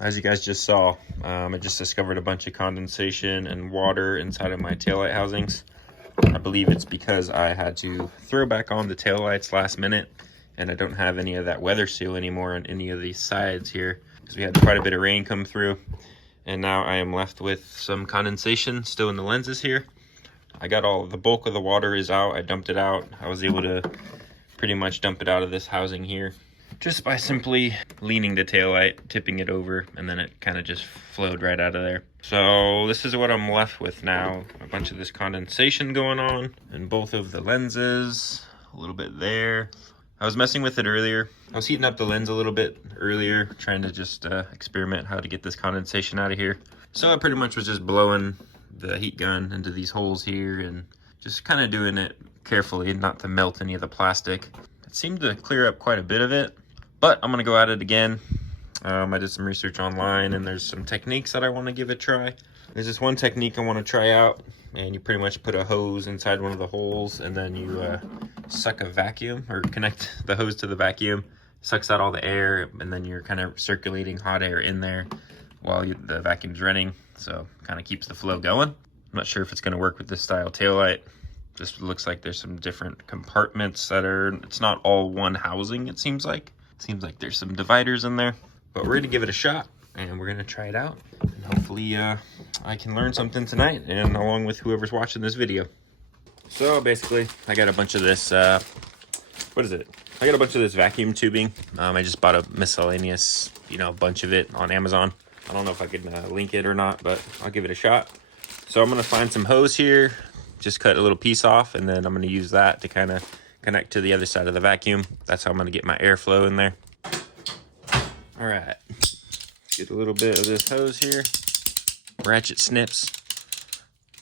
as you guys just saw, I just discovered a bunch of condensation and water inside of my taillight housings. I believe it's because I had to throw back on the taillights last minute, and I don't have any of that weather seal anymore on any of these sides here because we had quite a bit of rain come through. And now I am left with some condensation still in the lenses here. I got all the bulk of the water is out. I dumped it out. I was able to pretty much dump it out of this housing here just by simply leaning the taillight, tipping it over, and then it kind of just flowed right out of there. So this is what I'm left with now. A bunch of this condensation going on in both of the lenses, a little bit there. I was messing with it earlier. I was heating up the lens a little bit earlier, trying to just experiment how to get this condensation out of here. So I pretty much was just blowing the heat gun into these holes here and just kind of doing it carefully, not to melt any of the plastic. It seemed to clear up quite a bit of it, but I'm gonna go at it again. I did some research online, and there's some techniques that I want to give a try. There's this one technique I want to try out, and you pretty much put a hose inside one of the holes, and then you suck a vacuum, or connect the hose to the vacuum, sucks out all the air, and then you're kind of circulating hot air in there while the vacuum's running, so kind of keeps the flow going. I'm not sure if it's going to work with this style taillight. Just looks like there's some different compartments that are, it's not all one housing, it seems like. It seems like there's some dividers in there. But we're gonna give it a shot, and we're gonna try it out, and hopefully I can learn something tonight, and along with whoever's watching this video. So basically, I got a bunch of this, what is it? I got a bunch of this vacuum tubing. I just bought a miscellaneous, bunch of it on Amazon. I don't know if I can link it or not, but I'll give it a shot. So I'm gonna find some hose here, just cut a little piece off, and then I'm gonna use that to kind of connect to the other side of the vacuum. That's how I'm gonna get my airflow in there. All right, get a little bit of this hose here, ratchet snips,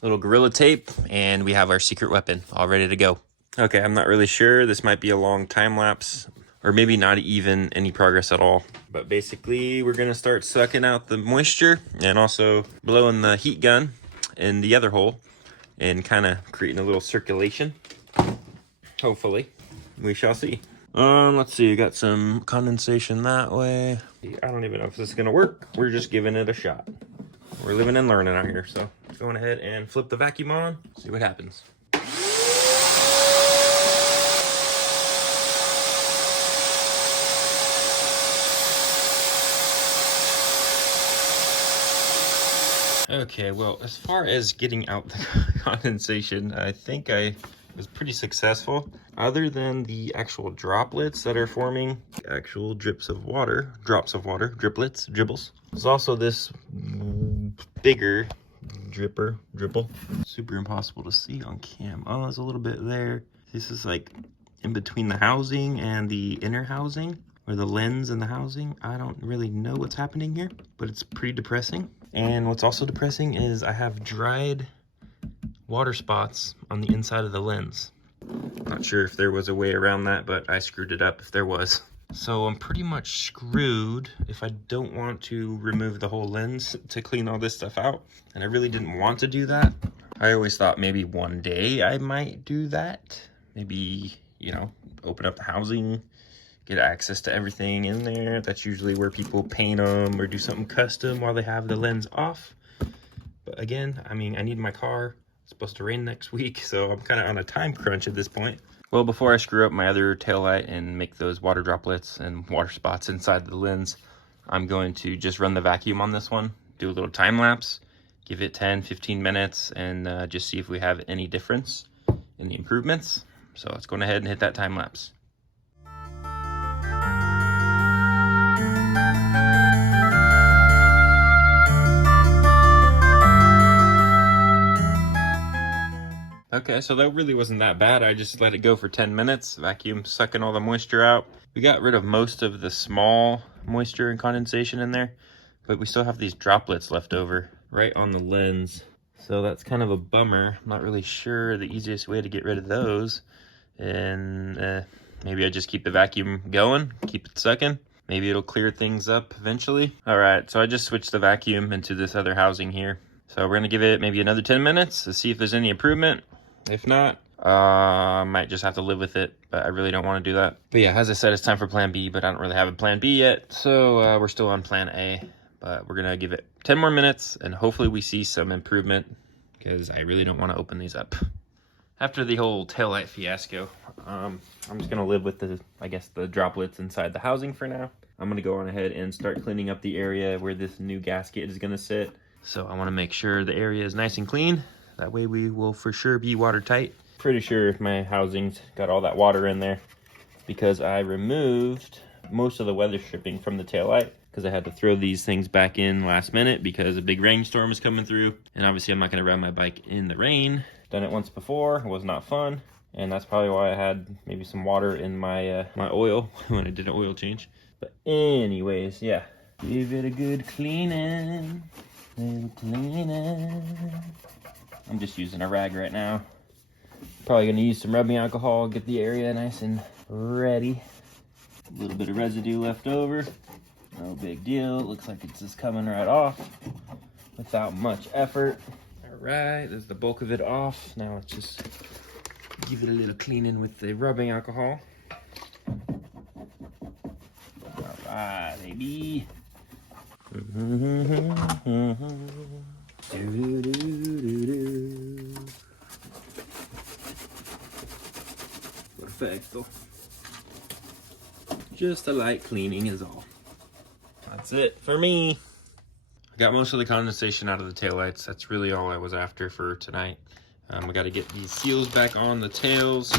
little Gorilla Tape, and we have our secret weapon all ready to go. Okay, I'm not really sure. This might be a long time lapse, or maybe not even any progress at all. But basically, we're gonna start sucking out the moisture and also blowing the heat gun in the other hole and kind of creating a little circulation. Hopefully, we shall see. Let's see, we got some condensation that way. I don't even know if this is gonna work. We're just giving it a shot. We're living and learning out here, so going ahead and flip the vacuum on, see what happens. Okay, well, as far as getting out the condensation, I think I was pretty successful. Other than the actual droplets that are forming, actual drops of water, driplets, dribbles. There's also this bigger dribble. Super impossible to see on cam. Oh, there's a little bit there. This is like in between the housing and the inner housing, or the lens and the housing. I don't really know what's happening here, but it's pretty depressing. And what's also depressing is I have dried water spots on the inside of the lens. Not sure if there was a way around that, but I screwed it up if there was. So I'm pretty much screwed if I don't want to remove the whole lens to clean all this stuff out. And I really didn't want to do that. I always thought maybe one day I might do that. Maybe, open up the housing, get access to everything in there. That's usually where people paint them or do something custom while they have the lens off. But again, I need my car. It's supposed to rain next week, so I'm kind of on a time crunch at this point. Well, before I screw up my other taillight and make those water droplets and water spots inside the lens, I'm going to just run the vacuum on this one, do a little time lapse, give it 10-15 minutes, and just see if we have any difference in the improvements. So let's go ahead and hit that time lapse. Okay, so that really wasn't that bad. I just let it go for 10 minutes, vacuum sucking all the moisture out. We got rid of most of the small moisture and condensation in there, but we still have these droplets left over right on the lens. So that's kind of a bummer. I'm not really sure the easiest way to get rid of those. And maybe I just keep the vacuum going, keep it sucking. Maybe it'll clear things up eventually. All right, so I just switched the vacuum into this other housing here. So we're gonna give it maybe another 10 minutes to see if there's any improvement. If not, I might just have to live with it, but I really don't want to do that. But yeah, as I said, it's time for plan B, but I don't really have a plan B yet. So we're still on plan A, but we're gonna give it 10 more minutes and hopefully we see some improvement because I really don't want to open these up. After the whole taillight fiasco, I'm just gonna live with the, I guess, the droplets inside the housing for now. I'm gonna go on ahead and start cleaning up the area where this new gasket is gonna sit. So I wanna make sure the area is nice and clean. That way we will for sure be watertight. Pretty sure my housing's got all that water in there because I removed most of the weather stripping from the taillight because I had to throw these things back in last minute because a big rainstorm is coming through. And obviously I'm not gonna ride my bike in the rain. Done it once before, it was not fun. And that's probably why I had maybe some water in my my oil when I did an oil change. But anyways, yeah. Give it a good cleaning, little cleaning. I'm just using a rag right now. Probably gonna use some rubbing alcohol, get the area nice and ready. A little bit of residue left over. No big deal. Looks like it's just coming right off without much effort. All right, there's the bulk of it off. Now let's just give it a little cleaning with the rubbing alcohol. All right, baby. Perfecto. Just a light cleaning is all. That's it for me. I got most of the condensation out of the taillights. That's really all I was after for tonight. We got to get these seals back on the tails.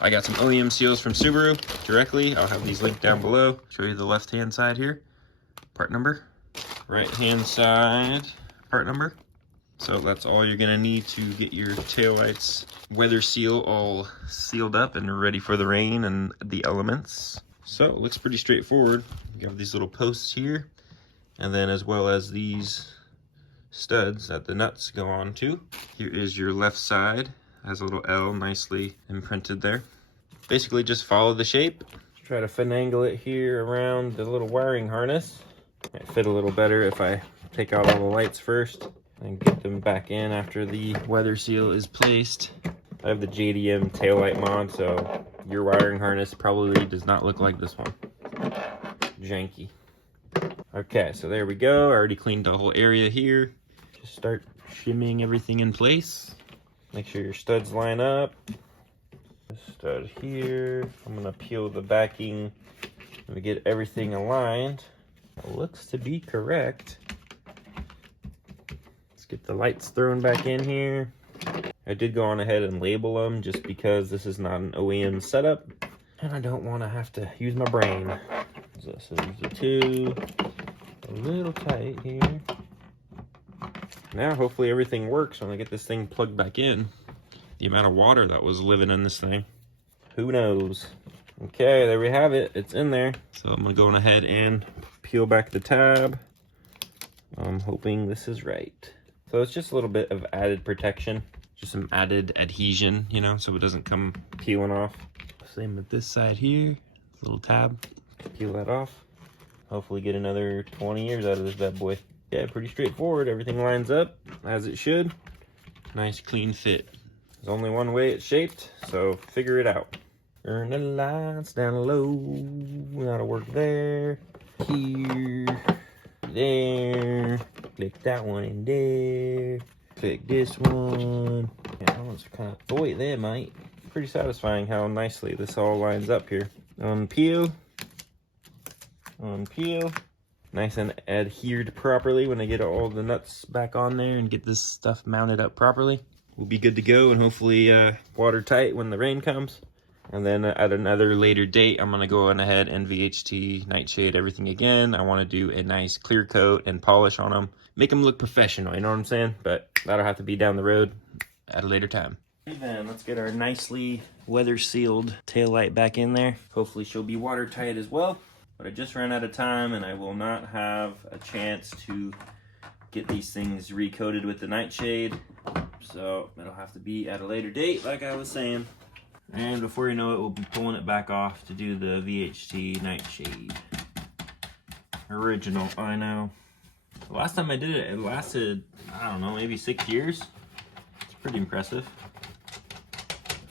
I got some OEM seals from Subaru directly. I'll have these linked down below. Show you the left-hand side here. Part number. Right-hand side, part number. So that's all you're gonna need to get your taillights weather seal all sealed up and ready for the rain and the elements. So it looks pretty straightforward. You have these little posts here, and then as well as these studs that the nuts go on to. Here is your left side. Has a little L nicely imprinted there. Basically just follow the shape. Try to finagle it here around the little wiring harness. Might fit a little better if I take out all the lights first and get them back in after the weather seal is placed. I have the JDM taillight mod, so your wiring harness probably does not look like this one. Janky. Okay, so there we go. I already cleaned the whole area here. Just start shimmying everything in place. Make sure your studs line up. Stud here. I'm gonna peel the backing and get everything aligned. It looks to be correct. Let's get the lights thrown back in here. I did go on ahead and label them just because this is not an OEM setup and I don't want to have to use my brain. So there's the two. A little tight here. Now hopefully everything works when I get this thing plugged back in. The amount of water that was living in this thing, who knows? Okay, there we have it. It's in there. So I'm gonna go on ahead and peel back the tab. I'm hoping this is right. So it's just a little bit of added protection, just some added adhesion, you know, so it doesn't come peeling off. Same with this side here, little tab. Peel that off. Hopefully get another 20 years out of this bad boy. Yeah, pretty straightforward. Everything lines up as it should. Nice clean fit. There's only one way it's shaped, so figure it out. Turn the lights down low. That'll work there. Here. There. Click that one in there. Click this one. Yeah, that one's kind of... Oh wait, there, mate. Pretty satisfying how nicely this all lines up here. Unpeel. Unpeel. Nice and adhered properly when I get all the nuts back on there and get this stuff mounted up properly. We'll be good to go and hopefully watertight when the rain comes. And then at another later date, I'm gonna go on ahead and VHT, nightshade, everything again. I wanna do a nice clear coat and polish on them. Make them look professional, you know what I'm saying? But that'll have to be down the road at a later time. Then let's get our nicely weather sealed taillight back in there. Hopefully she'll be watertight as well. But I just ran out of time and I will not have a chance to get these things recoated with the nightshade. So it'll have to be at a later date, like I was saying. And before you know it, we'll be pulling it back off to do the VHT nightshade. Original, I know. The last time I did it, it lasted, I don't know, maybe 6 years. It's pretty impressive.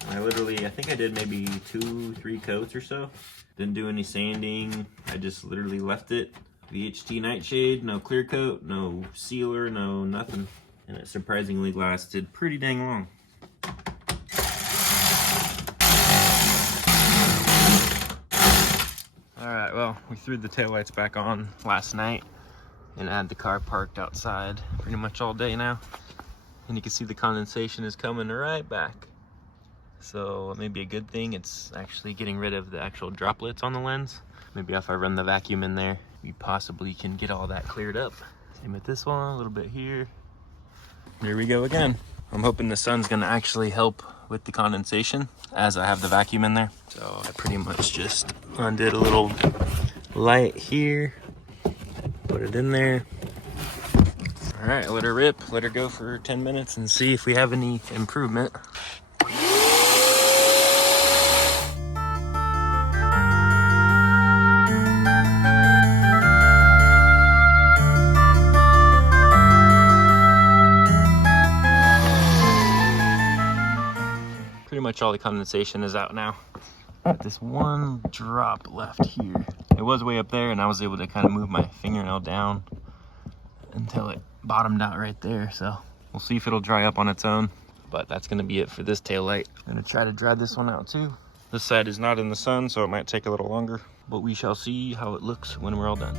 I think I did maybe 2-3 coats or so. Didn't do any sanding. I just literally left it VHT nightshade, no clear coat, no sealer, no nothing. And it surprisingly lasted pretty dang long. Alright, well, we threw the taillights back on last night and had the car parked outside pretty much all day now. And you can see the condensation is coming right back. So maybe a good thing, it's actually getting rid of the actual droplets on the lens. Maybe if I run the vacuum in there, we possibly can get all that cleared up. Same with this one, a little bit here. There we go again. I'm hoping the sun's gonna actually help with the condensation as I have the vacuum in there. So I pretty much just undid a little light here, put it in there. All right, let her rip, let her go for 10 minutes and see if we have any improvement. Pretty much all the condensation is out now. Got this one drop left here. It was way up there and I was able to kind of move my fingernail down until it bottomed out right there. So we'll see if it'll dry up on its own, but that's gonna be it for this tail light. I'm gonna try to dry this one out too. This side is not in the sun, so it might take a little longer, but we shall see how it looks when we're all done.